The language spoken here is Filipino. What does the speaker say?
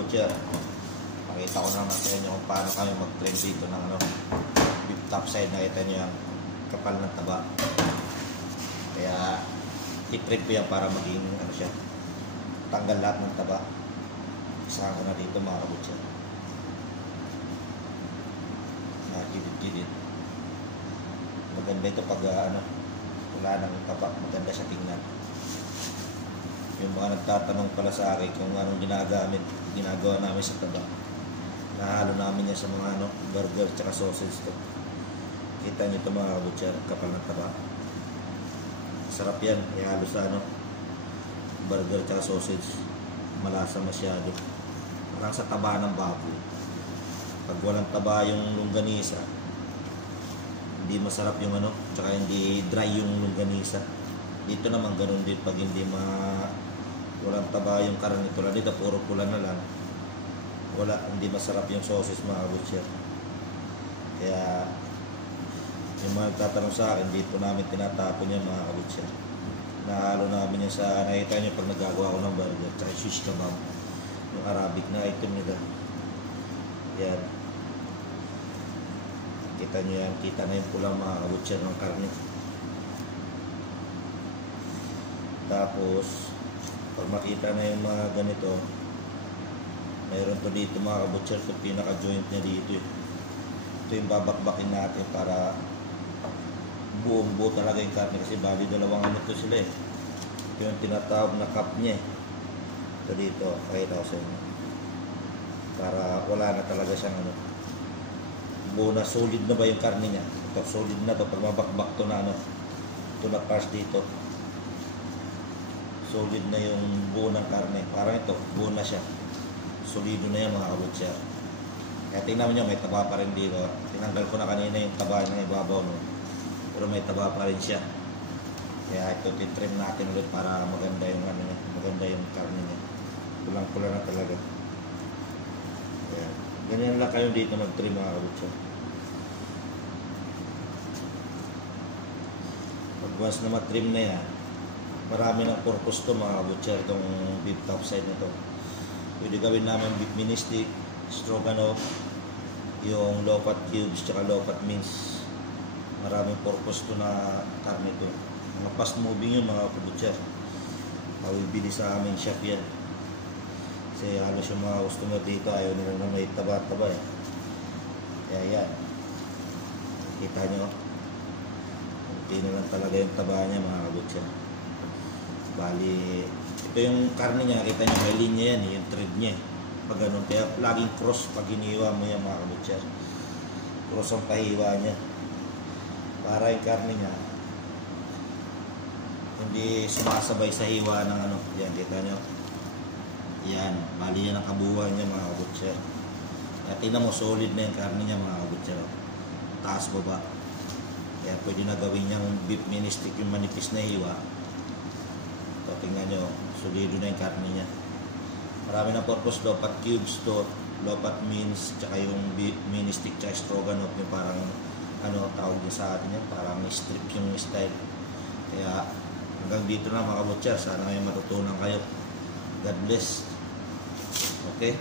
kabutcher. Pakita ko naman sa inyo kung paano kami mag-trim dito ng beef top side. Nakita nyo yung kapal ng taba. Kaya i-trim ko yan para maging siya, tanggal lahat ng taba. Isahan ko na dito mga kabutcher. Gilid-gilid. Maganda ito pag wala nang taba. Maganda siya tingnan. Yung mga nagtatanong pala sa akin kung anong ginagawa namin sa taba, nahalo namin yan sa mga burger tsaka sausage to. Kita nyo ito mga kabutcher, kapal ng taba. Sarap yan, ihalo sa burger tsaka sausage. Malasa masyado, parang sa taba ng baboy. Pag walang taba yung longganisa, hindi masarap yung tsaka hindi dry yung longganisa. Dito naman ganun din, pag hindi walang taba yung karne, tulad dito puro pula na lang, hindi masarap yung sausage mga kabutcher. Kaya yung mga nagtatanong sa akin, dito namin tinatapon yan mga kabutcher. Nahalo namin yan sa, nakita nyo pag nagagawa ko ng burger tsaka shish kebab, yung Arabic na item nila yan. Kita nyo yan, kita na yung pulang mga kabutcher ng karne. Tapos pag makita na yung mga ganito, mayroon to dito mga kabutcher, ito pinaka joint nya dito. Ito yung babakbakin natin para buong buo talaga yung karne, kasi bali dalawang ito sila Ito yung tinatawag na cup nya ito dito, pakita ko sa inyo, para wala na talaga siyang buo na, solid na ba yung karne nya. Ito solid na to, pag mabakbak to na ito na parts dito, solid na yung buo ng karne. Parang ito, buo na siya, solido na yan mga kabutcher. Kaya tingnan nyo, may taba pa rin dito. Tinanggal ko na kanina yung taba ng ibabaw pero may taba pa rin siya. Kaya ito titrim natin ulit para maganda yung maganda yung karne niya. Pulang-pula na talaga. Kaya ganyan lang kayo dito mag-trim mga kabutcher. Pag once na matrim na yan, marami ng purpose to mga kabutcher, itong beef top side na to. Pwede gawin namin beef mini stick, stroganoff, yung low fat cubes tsaka low fat mince. Maraming purpose to na karne to. Mga fast moving yun mga kabutcher. Mawibili sa aming chef yan. Kasi halos yung mga customer dito ayaw nila na may taba-taba Kaya yan, kita nyo, hindi na lang talaga yung taba niya mga kabutcher. Bali, ito yung karne niya, kita nyo may linya yan yung thread niya pag ganun. Kaya laging cross pag hiniwa mo yan mga kabutcher. Cross ang pahiwa niya para yung karne niya hindi sumasabay sa hiwa ng yan, kita nyo yan, bali yan ang kabuuan niya mga kabutcher. Kaya tingnan mo, solid na yung karne niya mga kabutcher, taas baba. Kaya pwede na gawin niyang beef mini stick yung manipis na hiwa. So, tingnan nyo, solido na yung karne niya. Marami na purpose, low fat cubes to, low fat mince, tsaka yung mini stick tsaka stroganoff, yung parang tawag niya sa atin yan, parang strip yung style. Kaya hanggang dito na mga kabutcher, sana may matutunan kayo. God bless. Okay.